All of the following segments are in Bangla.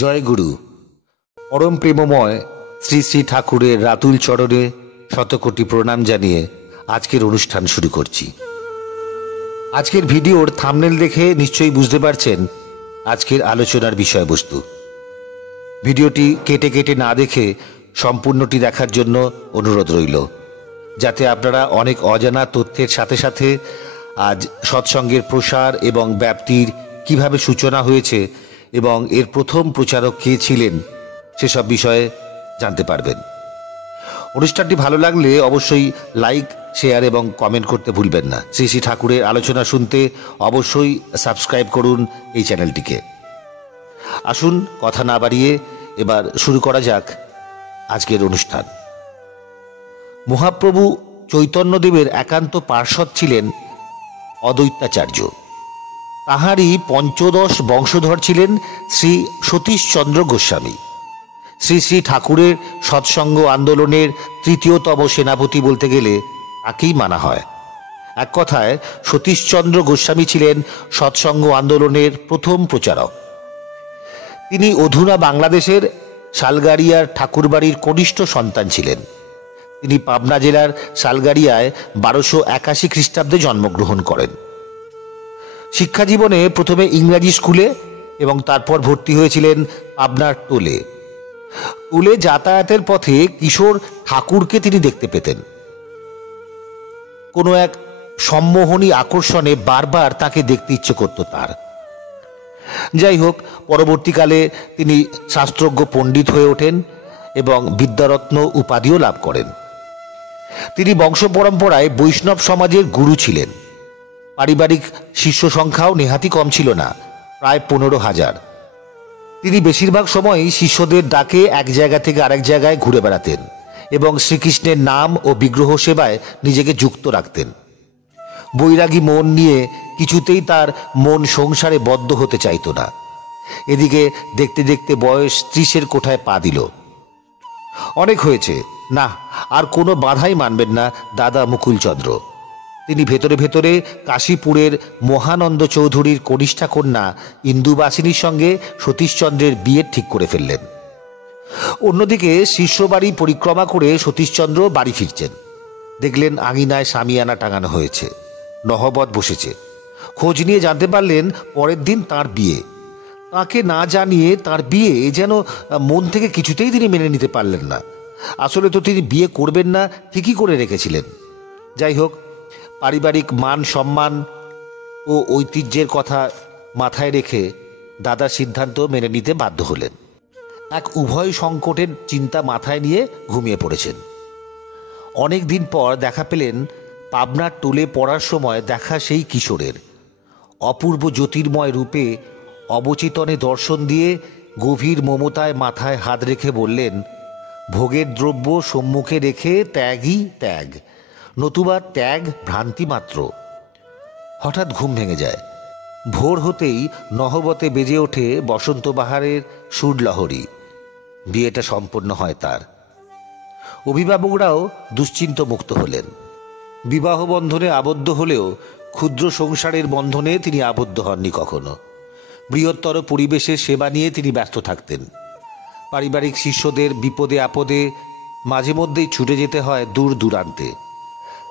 জয় গুরু। পরম প্রেমময় শ্রী শ্রী ঠাকুরের রাতুল চরণে শতকোটি প্রণাম জানিয়ে আজকের অনুষ্ঠান শুরু করছি। আজকের ভিডিওর থাম্বনেল দেখে নিশ্চয়ই বুঝতে পারছেন আজকের আলোচনার বিষয়বস্তু। ভিডিওটি কেটে কেটে না দেখে সম্পূর্ণটি দেখার জন্য অনুরোধ রইল, যাতে আপনারা অনেক অজানা তথ্যের সাথে সাথে আজ সৎসঙ্গের প্রসার এবং ব্যাপ্তির কিভাবে সূচনা হয়েছে এবং এর প্রথম প্রচারক কে ছিলেন সেসব বিষয়ে জানতে পারবেন। অনুষ্ঠানটি ভালো লাগলে অবশ্যই লাইক, শেয়ার এবং কমেন্ট করতে ভুলবেন না। শ্রী শ্রী ঠাকুরের আলোচনা শুনতে অবশ্যই সাবস্ক্রাইব করুন এই চ্যানেলটিকে। আসুন কথা না বাড়িয়ে এবার শুরু করা যাক আজকের অনুষ্ঠান। মহাপ্রভু চৈতন্যদেবের একান্ত পার্ষদ ছিলেন অদ্বৈতাচার্য। তাহারই পঞ্চদশ বংশধর ছিলেন শ্রী সতীশচন্দ্র গোস্বামী। শ্রী শ্রী ঠাকুরের সৎসঙ্গ আন্দোলনের তৃতীয়তম সেনাপতি বলতে গেলে তাকেই মানা হয়। এক কথায় সতীশচন্দ্র গোস্বামী ছিলেন সৎসঙ্গ আন্দোলনের প্রথম প্রচারক। তিনি অধুনা বাংলাদেশের শালগাড়িয়ার ঠাকুরবাড়ির কনিষ্ঠ সন্তান ছিলেন। তিনি পাবনা জেলার শালগাড়িয়ায় 1281 খ্রিস্টাব্দে জন্মগ্রহণ করেন। শিক্ষা জীবনে প্রথমে ইংরাজি স্কুলে এবং তারপর ভর্তি হয়েছিলেন পাবনার টোলে। টোলে যাতায়াতের পথে কিশোর ঠাকুরকে তিনি দেখতে পেতেন। কোনো এক সম্মোহনী আকর্ষণে বারবার তাকে দেখতে ইচ্ছে করত তার। যাই হোক, পরবর্তীকালে তিনি শাস্ত্রজ্ঞ পণ্ডিত হয়ে ওঠেন এবং বিদ্যারত্ন উপাধিও লাভ করেন। তিনি বংশ পরম্পরায় বৈষ্ণব সমাজের গুরু ছিলেন। পারিবারিক শিষ্য সংখ্যাও নেহাতি কম ছিল না, প্রায় 15,000। তিনি বেশিরভাগ সময়ই শিষ্যদের ডাকে এক জায়গা থেকে আরেক জায়গায় ঘুরে বেড়াতেন এবং শ্রীকৃষ্ণের নাম ও বিগ্রহ সেবায় নিজেকে যুক্ত রাখতেন। বৈরাগী মন নিয়ে কিছুতেই তার মন সংসারে বদ্ধ হতে চাইত না। এদিকে দেখতে দেখতে বয়স 30-এর কোঠায় পা দিল। অনেক হয়েছে, না আর কোনো বাধাই মানবেন না দাদা মুকুলচন্দ্র। তিনি ভেতরে ভেতরে কাশীপুরের মহানন্দ চৌধুরীর কনিষ্ঠা কন্যা ইন্দুবাসিনীর সঙ্গে সতীশচন্দ্রের বিয়ে ঠিক করে ফেললেন। অন্যদিকে শিষ্যবাড়ি পরিক্রমা করে সতীশচন্দ্র বাড়ি ফিরছেন। দেখলেন আঙিনায় সামিয়ানা টাঙানো হয়েছে, নহবত বসেছে। খোঁজ নিয়ে জানতে পারলেন পরের দিন তার বিয়ে। তাকে না জানিয়ে তার বিয়ে যেন মন থেকে কিছুতেই তিনি মেনে নিতে পারলেন না। আসলে তো তিনি বিয়ে করবেন না ঠিকই করে রেখেছিলেন। যাই হোক, পারিবারিক মান সম্মান ও ঐতিহ্যের কথা মাথায় রেখে দাদার সিদ্ধান্ত মেনে নিতে বাধ্য হলেন। এক উভয় সংকটের চিন্তা মাথায় নিয়ে ঘুমিয়ে পড়েছেন। অনেক দিন পর দেখা পেলেন পাবনার টোলে পড়ার সময় দেখা সেই কিশোরের। অপূর্ব জ্যোতির্ময় রূপে অবচেতনে দর্শন দিয়ে গভীর মমতায় মাথায় হাত রেখে বললেন, ভোগের দ্রব্য সম্মুখে রেখে ত্যাগই ত্যাগ, নতুবা ত্যাগ ভ্রান্তি মাত্র। হঠাৎ ঘুম ভেঙে যায়। ভোর হতেই নহবতে বেজে ওঠে বসন্তবাহারের সুরলহরী। বিয়েটা সম্পন্ন হয় তার। অভিভাবকরাও দুশ্চিন্ত মুক্ত হলেন। বিবাহ বন্ধনে আবদ্ধ হলেও ক্ষুদ্র সংসারের বন্ধনে তিনি আবদ্ধ হননি কখনো। বৃহত্তর পরিবেশের সেবা নিয়ে তিনি ব্যস্ত থাকতেন। পারিবারিক শিষ্যদের বিপদে আপদে মাঝে মধ্যেই ছুটে যেতে হয় দূর দূরান্তে।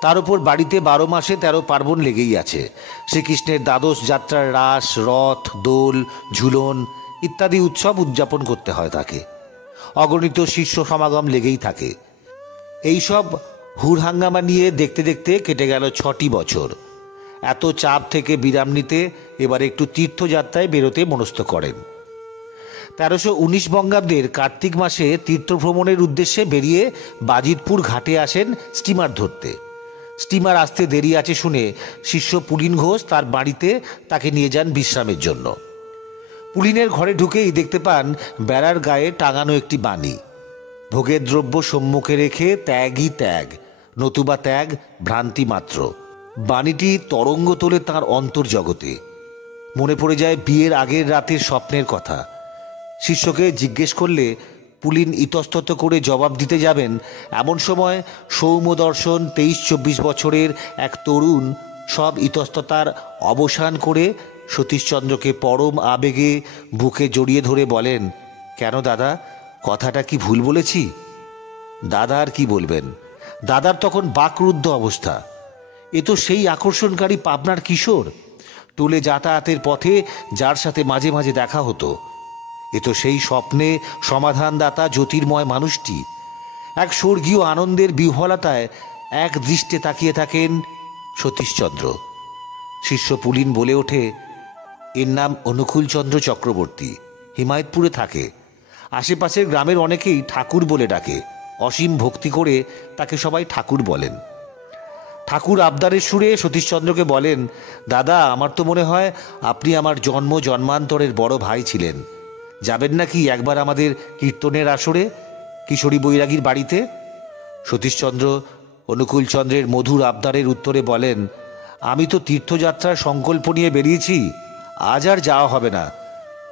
তার উপর বাড়িতে 12 মাসে 13 পার্বণ লেগেই আছে। শ্রীকৃষ্ণের দ্বাদশ যাত্রার রাস, রথ, দোল, ঝুলন ইত্যাদি উৎসব উদযাপন করতে হয় তাকে। অগণিত শিষ্য সমাগম লেগেই থাকে। এইসব হুড়হাঙ্গামা নিয়ে দেখতে দেখতে কেটে গেল 6টি বছর। এত চাপ থেকে বিরাম নিতে এবার একটু তীর্থযাত্রায় বেরোতে মনস্থ করেন। 1319 বঙ্গাব্দের কার্তিক মাসে তীর্থভ্রমণের উদ্দেশ্যে বেরিয়ে বাজিতপুর ঘাটে আসেন স্টিমার ধরতে। স্টিমার আসতে দেরি আছে শুনে শিষ্য পুলিন ঘোষ তার বাড়িতে তাকে নিয়ে যান বিশ্রামের জন্য। পুলিনের ঘরে ঢুকেই দেখতে পান বেড়ার গায়ে টাঙানো একটি বাণী, ভোগের দ্রব্য সম্মুখে রেখে ত্যাগই ত্যাগ, নতুবা ত্যাগ ভ্রান্তি মাত্র। বাণীটি তরঙ্গ তোলে তাঁর অন্তর্জগতে। মনে পড়ে যায় বিয়ের আগের রাতের স্বপ্নের কথা। শিষ্যকে জিজ্ঞেস করলে পুলিন ইতস্তত করে জবাব দিতে যাবেন, এমন সময় সৌম্যদর্শন 23-24 বছরের এক তরুণ সব ইতস্ততার অবসান করে সতীশচন্দ্রকে পরম আবেগে বুকে জড়িয়ে ধরে বলেন, কেন দাদা, কথাটা কি ভুল বলেছি? দাদা আর কি বলবেন, দাদার তখন বাকরুদ্ধ অবস্থা। এ তো সেই আকর্ষণকারী পাবনার কিশোর, টুলে যাতায়াতের পথে যার সাথে মাঝে মাঝে দেখা হতো। এ তো সেই স্বপ্নে সমাধানদাতা জ্যোতির্ময় মানুষটি। এক স্বর্গীয় আনন্দের বিহ্বলতায় এক দৃষ্টে তাকিয়ে থাকেন সতীশচন্দ্র। শিষ্য পুলিন বলে ওঠে, এর নাম অনুকূলচন্দ্র চক্রবর্তী, হিমায়তপুরে থাকে। আশেপাশের গ্রামের অনেকেই ঠাকুর বলে ডাকে। অসীম ভক্তি করে তাকে সবাই ঠাকুর বলেন। ঠাকুর আবদারের সুরে সতীশচন্দ্রকে বলেন, দাদা, আমার তো মনে হয় আপনি আমার জন্ম জন্মান্তরের বড় ভাই ছিলেন। যাবেন নাকি একবার আমাদের কীর্তনের আসরে কিশোরী বৈরাগীর বাড়িতে? সতীশচন্দ্র অনুকূলচন্দ্রের মধুর আবদারের উত্তরে বলেন, আমি তো তীর্থযাত্রার সংকল্প নিয়ে বেরিয়েছি, আজ আর যাওয়া হবে না।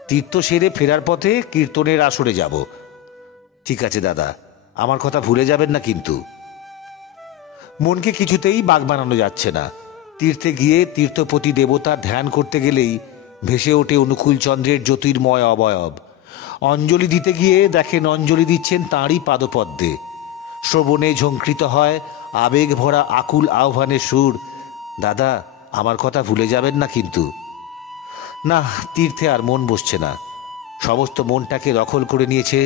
তীর্থ সেরে ফেরার পথে কীর্তনের আসরে যাব। ঠিক আছে দাদা, আমার কথা ভুলে যাবেন না কিন্তু। মনকে কিছুতেই বাগ বানানো যাচ্ছে না। তীর্থে গিয়ে তীর্থপতি দেবতার ধ্যান করতে গেলেই ভেসে ওঠে অনুকূলচন্দ্রের জ্যোতির্ময় অবয়ব। অঞ্জলি দিতে গিয়ে দেখেন অঞ্জলি দিচ্ছেন তাঁরই পাদপদ্মে। শ্রবণে ঝঙ্কৃত হয় আবেগ ভরা আকুল আহ্বানের সুর, দাদা, আমার কথা ভুলে যাবেন না কিন্তু। না, তীর্থে আর মন বসছে না। সমস্ত মনটাকে দখল করে নিয়েছে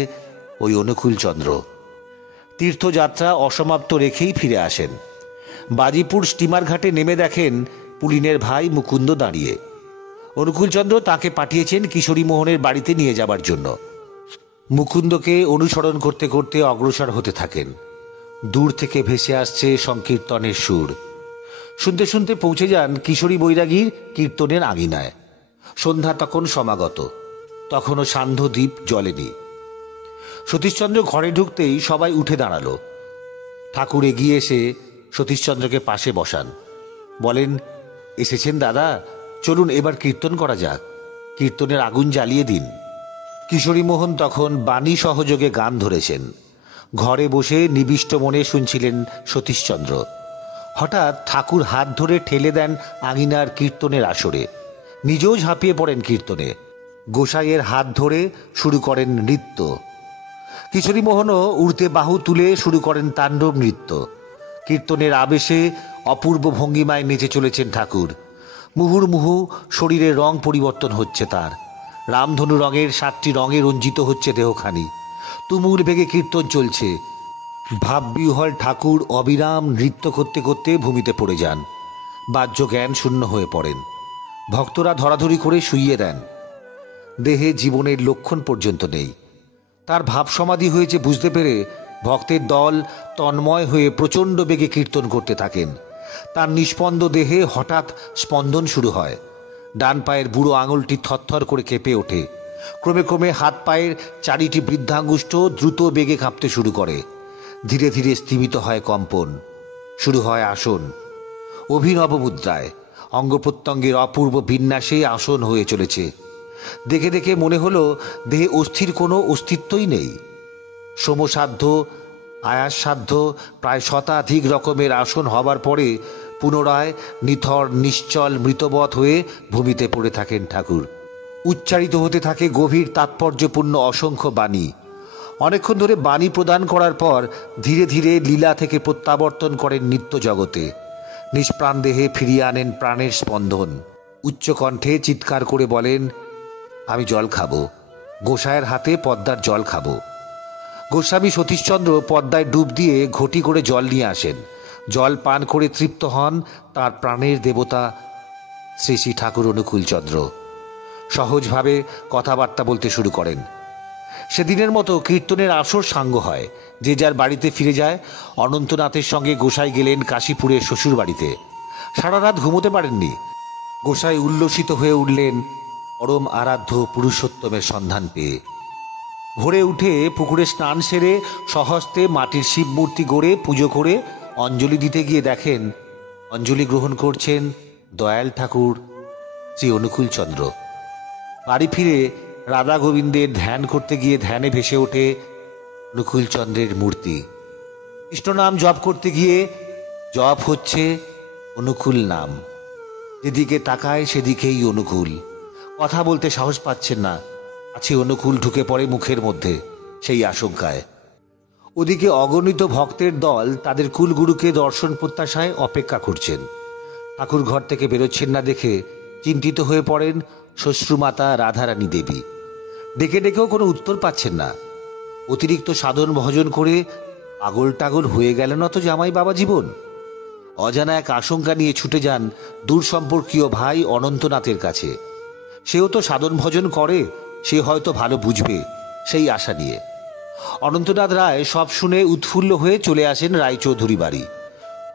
ওই অনুকূলচন্দ্র। তীর্থযাত্রা অসমাপ্ত রেখেই ফিরে আসেন। বাজিপুর স্টিমার ঘাটে নেমে দেখেন পুলিনের ভাই মুকুন্দ দাঁড়িয়ে। অনুকূলচন্দ্র তাকে পাঠিয়েছেন কিশোরী মোহনের বাড়িতে নিয়ে যাবার জন্য। মুকুন্দকে অনুসরণ করতে করতে অগ্রসর হতে থাকেন। দূর থেকে ভেসে আসছে সংকীর্তনের সুর। শুনতে শুনতে পৌঁছে যান কিশোরী বৈরাগীর কীর্তনের আঙিনায়। সন্ধ্যা তখন সমাগত, তখনও সান্ধ্য দ্বীপ জ্বলেনি। সতীশচন্দ্র ঘরে ঢুকতেই সবাই উঠে দাঁড়ালো। ঠাকুর এগিয়ে এসে সতীশচন্দ্রকে পাশে বসান। বলেন, এসেছেন দাদা, চলুন এবার কীর্তন করা যাক, কীর্তনের আগুন জ্বালিয়ে দিন। কিশোরী মোহন তখন বাণী সহযোগে গান ধরেছেন। ঘরে বসে নিবিষ্ট মনে শুনছিলেন সতীশচন্দ্র। হঠাৎ ঠাকুর হাত ধরে ঠেলে দেন আঙিনার কীর্তনের আসরে। নিজেও ঝাঁপিয়ে পড়েন কীর্তনে। গোসাইয়ের হাত ধরে শুরু করেন নৃত্য। কিশোরী মোহনও উড়তে বাহু তুলে শুরু করেন তাণ্ডব নৃত্য। কীর্তনের আবেশে অপূর্ব ভঙ্গিমায় নেচে চলেছেন ঠাকুর। মুহুর্মুহু শরীরের রং পরিবর্তন হচ্ছে তার। রামধনু রঙের 7টি রঙে রঞ্জিত হচ্ছে দেহখানি। তুমুল বেগে কীর্তন চলছে। ভাববিহ্বল ঠাকুর অবিরাম নৃত্য করতে করতে ভূমিতে পড়ে যান। বাহ্য জ্ঞান শূন্য হয়ে পড়েন। ভক্তরা ধরাধরি করে শুইয়ে দেন। দেহে জীবনের লক্ষণ পর্যন্ত নেই। তার ভাব সমাধি হয়েছে বুঝতে পেরে ভক্তের দল তন্ময় হয়ে প্রচণ্ড বেগে কীর্তন করতে থাকেন। তার নিস্পন্দ দেহে হঠাৎ স্পন্দন শুরু হয়। ডান পায়ের বুড়ো আঙুলটি থরথর করে কেঁপে ওঠে। ক্রমে ক্রমে হাত পায়ের 4টি বৃদ্ধাঙ্গুষ্ঠ দ্রুত বেগে কাঁপতে শুরু করে। ধীরে ধীরে স্থিমিত হয় কম্পন। শুরু হয় আসন। অভিনব মুদ্রায় অঙ্গ প্রত্যঙ্গের অপূর্ব বিন্যাসে আসন হয়ে চলেছে। দেখে দেখে মনে হলো দেহে অস্থির কোনো অস্তিত্বই নেই। শ্রমসাধ্য আয়াসসাধ্য প্রায় শতাধিক রকমের আসন হবার পরে পুনরায় নিথর নিশ্চল মৃতবৎ হয়ে ভূমিতে পড়ে থাকেন ঠাকুর। উচ্চারিত হতে থাকে গভীর তাৎপর্যপূর্ণ অসংখ্য বাণী। অনেকক্ষণ ধরে বাণী প্রদান করার পর ধীরে ধীরে লীলা থেকে প্রত্যাবর্তন করেন নিত্য জগতে। নিষ্প্রাণ দেহে ফিরিয়ে আনেন প্রাণের স্পন্দন। উচ্চকণ্ঠে চিৎকার করে বলেন, আমি জল খাবো, গোসাইয়ের হাতে পদ্মার জল খাবো। গোস্বামী সতীশচন্দ্র পদ্মায় ডুব দিয়ে ঘটি করে জল নিয়ে আসেন। জল পান করে তৃপ্ত হন তার প্রাণের দেবতা শ্রী শ্রী ঠাকুর অনুকূলচন্দ্র। সহজভাবে কথাবার্তা বলতে শুরু করেন। সেদিনের মতো কীর্তনের আসর সাঙ্গ হয়। যে যার বাড়িতে ফিরে যায়। অনন্তনাথের সঙ্গে গোসাই গেলেন কাশীপুরের শ্বশুর বাড়িতে। সারা রাত ঘুমোতে পারেননি। গোসাই উল্লসিত হয়ে উঠলেন পরম আরাধ্য পুরুষোত্তমের সন্ধান পেয়ে। ভোরে উঠে পুকুরে স্নান সেরে স্বহস্তে মাটির শিব মূর্তি গড়ে পুজো করে অঞ্জলি দিতে গিয়ে দেখেন অঞ্জলি গ্রহণ করছেন দয়াল ঠাকুর শ্রী অনুকূলচন্দ্র। বাড়ি ফিরে রাধা গোবিন্দের ধ্যান করতে গিয়ে ধ্যানে ভেসে ওঠে অনুকূলচন্দ্রের মূর্তি। কৃষ্ণ নাম জপ করতে গিয়ে জপ হচ্ছে অনুকূল নাম। যেদিকে তাকায় সেদিকেই অনুকূল। কথা বলতে সাহস পাচ্ছেন না। আছে অনুকূল ঢুকে পড়ে মুখের মধ্যে সেই আশঙ্কায়। ওদিকে অগণিত ভক্তের দল তাদের কুলগুরুকে দর্শন প্রত্যাশায় অপেক্ষা করছেন। ঠাকুর ঘর থেকে বেরোচ্ছেন না দেখে চিন্তিত হয়ে পড়েন শ্বশ্রুমাতা রাধারানী দেবী। ডেকে ডেকেও কোনো উত্তর পাচ্ছেন না। অতিরিক্ত সাধন ভজন করে পাগল টাগল হয়ে গেল না তো জামাই বাবা জীবন? অজানা এক আশঙ্কা নিয়ে ছুটে যান দূর সম্পর্কীয় ভাই অনন্তনাথের কাছে। সেও তো সাধন ভজন করে, সে হয়তো ভালো বুঝবে, সেই আশা নিয়ে অনন্তনাথ রায় সব শুনে উৎফুল্ল হয়ে চলে আসেন রায়চৌধুরী বাড়ি।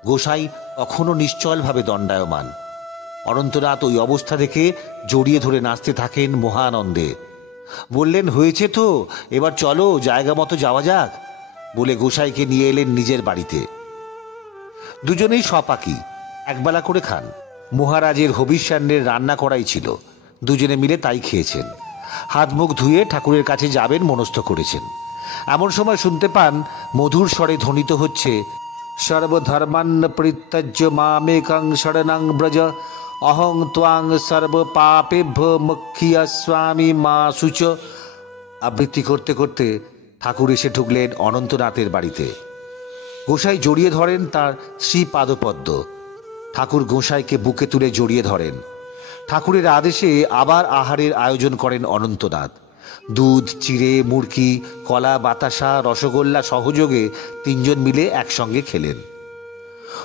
গোসাই তখনও নিশ্চলভাবে দণ্ডায়মান। অনন্তনাথ ওই অবস্থা দেখে জড়িয়ে ধরে নাচতে থাকেন মহানন্দে। বললেন, হয়েছে তো, এবার চলো জায়গা মতো যাওয়া যাক, বলে গোসাইকে নিয়ে এলেন নিজের বাড়িতে। দুজনেই সপাকি, একবেলা করে খান। মহারাজের হবিষ্যান্নের রান্না করাই ছিল, দুজনে মিলে তাই খেয়েছেন। হাত মুখ ধুয়ে ঠাকুরের কাছে যাবেন মনস্থ করেছেন। এমন সময় শুনতে পান মধুর স্বরে ধ্বনিত হচ্ছে, সর্বধর্মান পরিত্যজ্য মামেকং শরণং ব্রজ, অহং ত্বাং সর্ব পাপেভ্য মুখ্যিয়া স্বামী মা শুচ। আবৃত্তি করতে করতে ঠাকুর এসে ঢুকলেন অনন্তনাথের বাড়িতে। গোসাই জড়িয়ে ধরেন তার শ্রীপাদপদ্ম। ঠাকুর গোসাইকে বুকে তুলে জড়িয়ে ধরেন। ঠাকুরের আদেশে আবার আহারের আয়োজন করেন অনন্তনাথ। দুধ, চিড়ে, মুড়কি, কলা, বাতাসা, রসগোল্লা সহযোগে তিনজন মিলে একসঙ্গে খেলেন।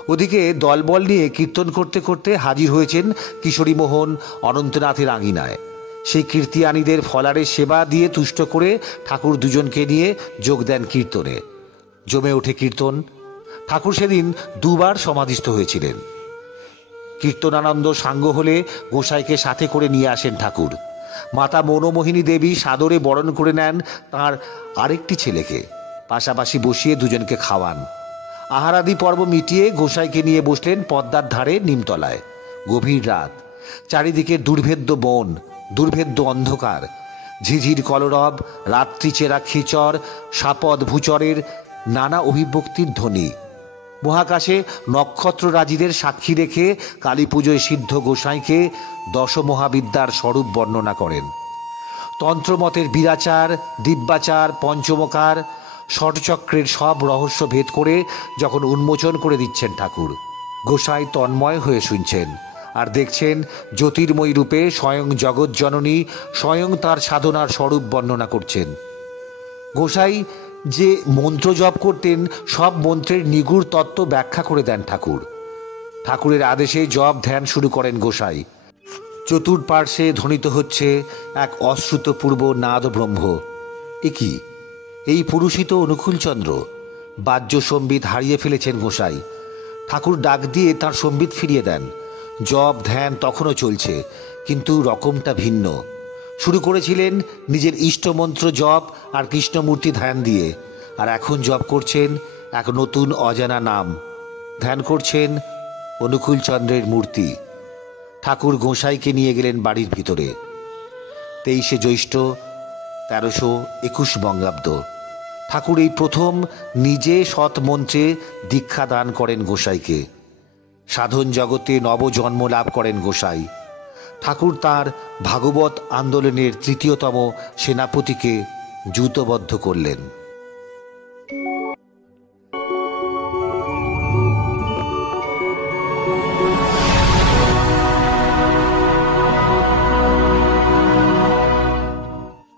ওদিকে দলবল নিয়ে কীর্তন করতে করতে হাজির হয়েছেন কিশোরীমোহন অনন্তনাথের আঙিনায়। সেই কীর্তিয়ানীদের ফলারের সেবা দিয়ে তুষ্ট করে ঠাকুর দুজনকে নিয়ে যোগ দেন কীর্তনে। জমে ওঠে কীর্তন। ঠাকুর সেদিন দুবার সমাধিস্থ হয়েছিলেন। কীর্তনানন্দ সাঙ্গ হলে গোসাইকে সাথে করে নিয়ে আসেন ঠাকুর। মাতা মনোমোহিনী দেবী সাদরে বরণ করে নেন তাঁর আরেকটি ছেলেকে, পাশাপাশি বসিয়ে দুজনকে খাওয়ান। আহারাদি পর্ব মিটিয়ে গোসাইকে নিয়ে বসলেন পদ্মার ধারে নিমতলায়। গভীর রাত, চারিদিকে দুর্ভেদ্য বন, দুর্ভেদ্য অন্ধকার, ঝিঝির কলরব, রাত্রি চেরা খিচর, সাপদ ভূচরের নানা অভিব্যক্তির ধ্বনি। মহাকাশে নক্ষত্ররাজিদের সাক্ষী রেখে কালী পুজোয় সিদ্ধ গোসাইকে দশমহাবিদ্যার স্বরূপ বর্ণনা করেন। তন্ত্রমতের বীরাচার, দিব্যাচার, পঞ্চমকার, ষটচক্রের সব রহস্য ভেদ করে যখন উন্মোচন করে দিচ্ছেন ঠাকুর, গোসাই তন্ময় হয়ে শুনছেন আর দেখছেন জ্যোতির্ময়ী রূপে স্বয়ং জগৎজননী স্বয়ং তার সাধনার স্বরূপ বর্ণনা করছেন। গোসাই যে মন্ত্র জপ করতেন সব মন্ত্রের নিগুড় তত্ত্ব ব্যাখ্যা করে দেন ঠাকুর। ঠাকুরের আদেশে জপ ধ্যান শুরু করেন গোসাই। চতুর্পার্শ্বে ধ্বনিত হচ্ছে এক অশ্রুতপূর্ব নাদ ব্রহ্ম। কি এই পুরুষই তো অনুকূলচন্দ্র। বাহ্য সম্বিত হারিয়ে ফেলেছেন গোসাই। ঠাকুর ডাক দিয়ে তাঁর সম্বিত ফিরিয়ে দেন। জপ ধ্যান তখনও চলছে, কিন্তু রকমটা ভিন্ন। শুরু করেছিলেন নিজের ইষ্টমন্ত্র জপ আর কৃষ্ণমূর্তি ধ্যান দিয়ে, আর এখন জপ করছেন এক নতুন অজানা নাম। ধ্যান করছেন অনুকূলচন্দ্রের মূর্তি। ঠাকুর গোসাইকে নিয়ে গেলেন বাড়ির ভিতরে। 23শে জ্যৈষ্ঠ 1321 বঙ্গাব্দ। ঠাকুর এই প্রথম নিজে সৎ মন্ত্রে দীক্ষা দান করেন গোসাইকে। সাধন জগতে নবজন্ম লাভ করেন গোসাই। ঠাকুর তাঁর ভাগবত আন্দোলনের 3য়তম সেনাপতিকে জূতবদ্ধ করলেন।